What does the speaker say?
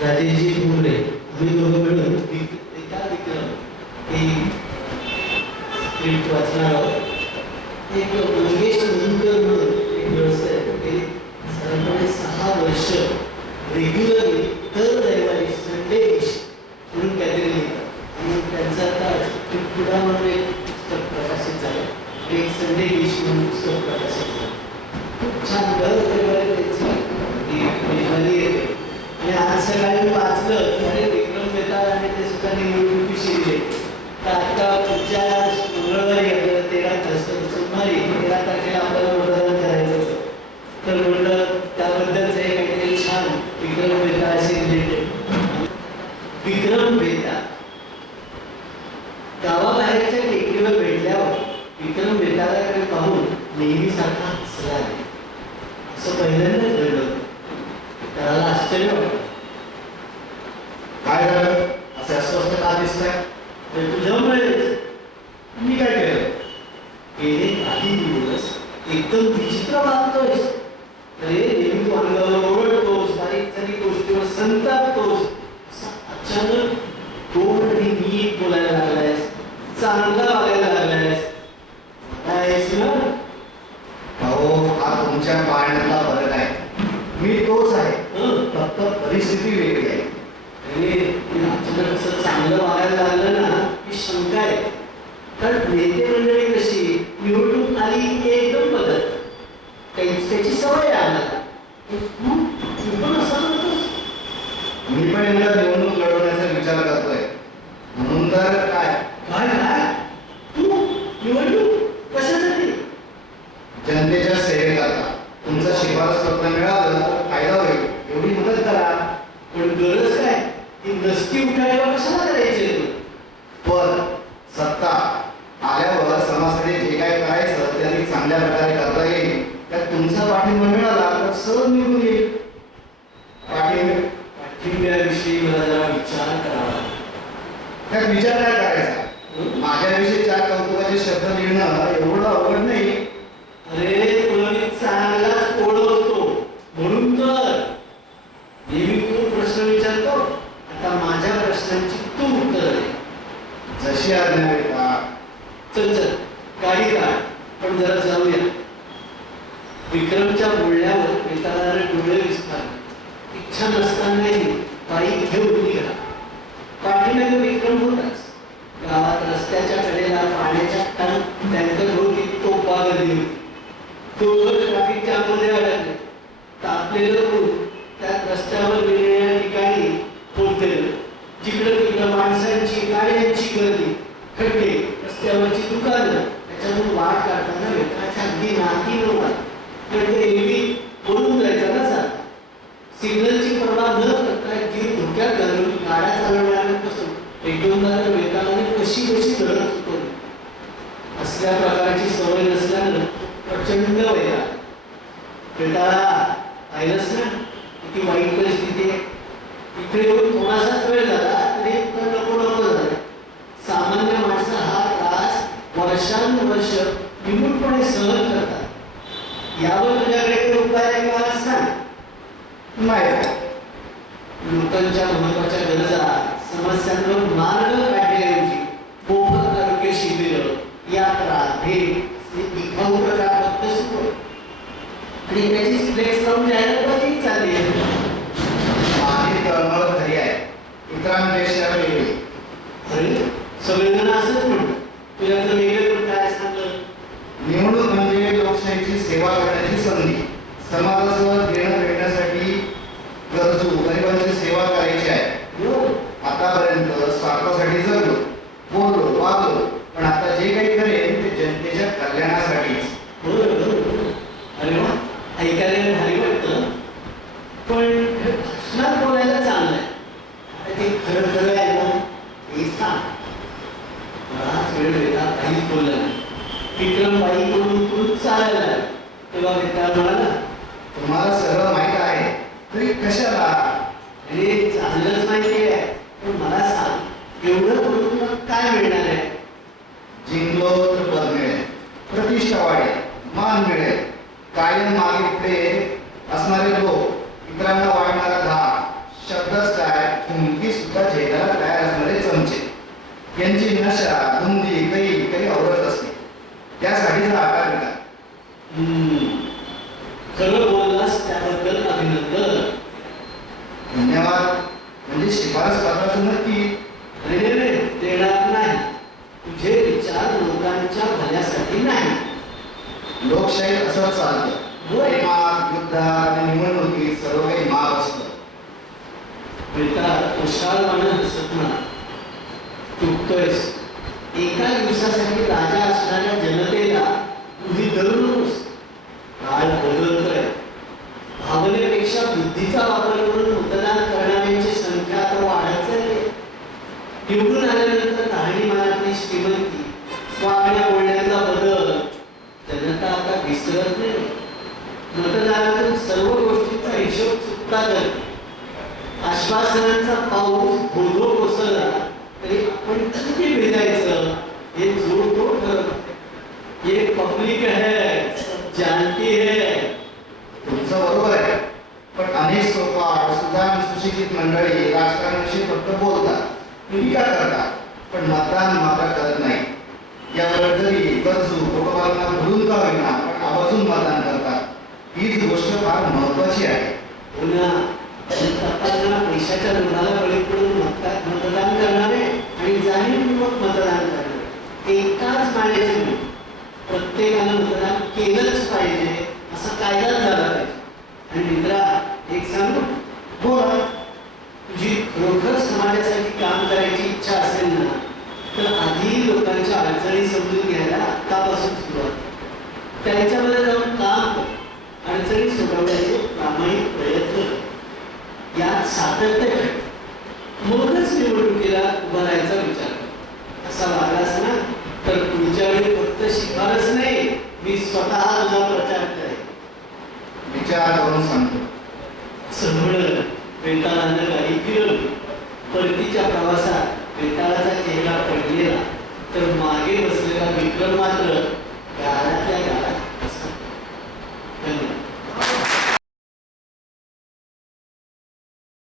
राजेशजी भुमरे आम्ही दोघं मिळून एका विक्रम हे स्क्रिप्ट वाचणार आहोत. एक मंगेश म्हणून एक व्यवसाय साधारणपणे सहा वर्ष रेग्युलरली दर रविवारी संडे डिश म्हणून काहीतरी लिहितात. आणि त्यांचं आता म्हणून एक पुस्तक प्रकाशित झालं. एक संडे डिश म्हणून पुस्तक प्रकाशित झालं. खूप छान. दर रविवारी त्यांची ही मेहमानी येते आणि आज सकाळी मी वाचलं की अरे विक्रम बेताळ आणि ते सुद्धा निवडणुकीशी दिले तर आता पुढच्या मंगळवारी आपल्याला तेरा तारखेला सोमवारी तेरा तारखेला आपल्याला मतदान करायचं होतं तर म्हटलं त्याबद्दलचं हे काहीतरी छान विक्रम बेताळशी रिलेटेड विक्रम बेताळ गावाबाहेरच्या टेकडीवर भेटल्यावर विक्रम बेताळाकडे पाहून नेहमीसारखा हसला असं पहिल्यांदाच घडलं त्याला आश्चर्य वाटलं. काय झालं? असे अस्वस्थ का दिसतंय? तर तुझ्यामुळे मी काय केलं? गेले काही दिवस एकदम विचित्र वागतोयस. अरे नेहमी तू अंगावर ओरडतोस बारीक सारीक गोष्टीवर संतापतोस असं अचानक गोड आणि नीट बोलायला लागलायस चांगला वागायला लागलायस आहेस ना अहो हा तुमच्या पाहण्यातला फरक आहे मी तोच आहे हं? फक्त परिस्थिती वेगळी आहे अरे ते अचानक असं चांगलं वागायला लागलं ना ही शंका आहे कारण नेते मंडळी कशी निवडणूक आली एकदम बदल त्याची सवय आहे आम्हाला हं? तू पण असं करतोस? मी पण एकदा निवडणूक लढवण्याचा विचार करतोय म्हणून तर काय काय काय तू निवडणूक कशासाठी जनतेच्या सेवेकरता तुमचं शिफारस पत्र मिळालं तर फायदा होईल एवढी मदत करा पण गरज काय ती नसती उठायला कशाला करायची आहे तू? पण सत्ता आल्यावर समाजासाठी जे काय करायचं ते अधिक चांगल्या प्रकारे करता येईल त्यात तुमचा पाठिंबा मिळाला तर सहज निवडून येईल पाठिंबा पाठिंब्याविषयी मला जरा विचार करावा लागेल. त्यात विचार काय करायचा? माझ्याविषयी चार कौतुकाचे शब्द लिहिणं एवढं अवघड नाही. अरे तुला मी चांगलाच ओळखतो म्हणून तर नेहमी तू प्रश्न विचारतो. आता माझ्या प्रश्नांची तू उत्तर दे. जशी आज्ञा बेटा चल चल. गाडी काढ जिकडं तिकडं माणसांची गाड्यांची गर्दी खड्डे रस्त्यावरची दुकानं त्याच्यातून वाट काढताना वेकाच्या अगदी नाती नव्हता ते एरवी बोलून जायचा ना सर सिग्नलची पर्वा न करता जी धोक्यात घालून गाड्या चालवणाऱ्यांपासून पेटवणाऱ्या वेगाने कशी कशी लढत होतो. असल्या प्रकारची सवय नसल्यानं प्रचंड वेगा. बेटाळा पाहिलंच ना? किती वाईट परिस्थिती आहे. इकडे येऊन थोडासाच वेळ झाला तरी नको नको झालं. सामान्य माणसं हा त्रास वर्षानुवर्ष विमुटपणे सहन करतात. यावर तुझ्याकडे काही उपाय आहे का सांग नाही. लोकांच्या महत्त्वाच्या गरजा समस्यांवर मार्ग समाजासोबत घेणं भेटण्यासाठी गरजू गरिबांची सेवा करायची आहे हो, आतापर्यंत स्वार्थासाठी जगलो बोललो वागलो पण आता जे काही करेन ते जनतेच्या कल्याणासाठीच हो, हो, अरे वा ऐकायला भारी वाटतं. पण भाषणात बोलायला चांगलं आहे ते खरं खरं आहे ना हे सांग. बराच वेळ वेळा काहीच बोललं नाही. विक्रम म्हणून तू चालायला तेव्हा मित्रा तुम्हाला सगळं माहीत आहे. तरी कशाला? आणि चांगलंच माहिती आहे. पण मला सांग एवढं करून तुला काय मिळणार आहे? जिंकलो तर पद मिळेल. प्रतिष्ठा वाढेल मान मिळेल. कायम मागे असणारे लोक म्हणजे शिफारस नक्की देणार नाही तुझे विचार लोकांच्या भल्यासाठी नाही. लोकशाही असं चालतं प्रेमात युद्धात निवडणुकीत सर्व काही माप असतं बेटा उशाळवानं हसत ना चुकतोयस एका दिवसासाठी राजा असणाऱ्या उत्पादन आश्वासनांचा पाऊस धोधो कोसळला तरी आपण किती भेटायचं हे जो तो ठरवतो ये पब्लिक है जानती है तुमचं बरोबर आहे. पण अनेक सोपा सुद्धा सुशिक्षित मंडळी राजकारणाविषयी फक्त बोलतात टीका करतात पण मतदान मात्र करत नाही. यावर जरी गरजू लोकपालांना भरून का होईना पण आवाजून मतदान करतात. हीच गोष्ट फार महत्वाची आहे. पुन्हा जनतांना पैशाच्या लोभाला बळी पडून मतदान करणारे आणि जाणीवपूर्वक मतदान करणारे. एकाच माळ्याचे प्रत्येकानं मतदान केलंच पाहिजे असा कायदा झाला पाहिजे आणि मित्रा एक सांगू? बोला. तुझी खरोखर समाजासाठी काम करायची इच्छा असेल ना तर आधी लोकांच्या अडचणी समजून घ्यायला आतापासून सुरुवात. कर. त्यांच्यामध्ये सातत्य मगच निवडणुकीला उभा राहायचा विचार. असा वागलास ना तर पुढच्या वेळी फक्त शिफारस नाही मी स्वतः तुझा प्रचार करेन. विचार करून सांगतो. समोर वेताळानं गाडी फिरवली. परतीच्या प्रवासात वेताळाचा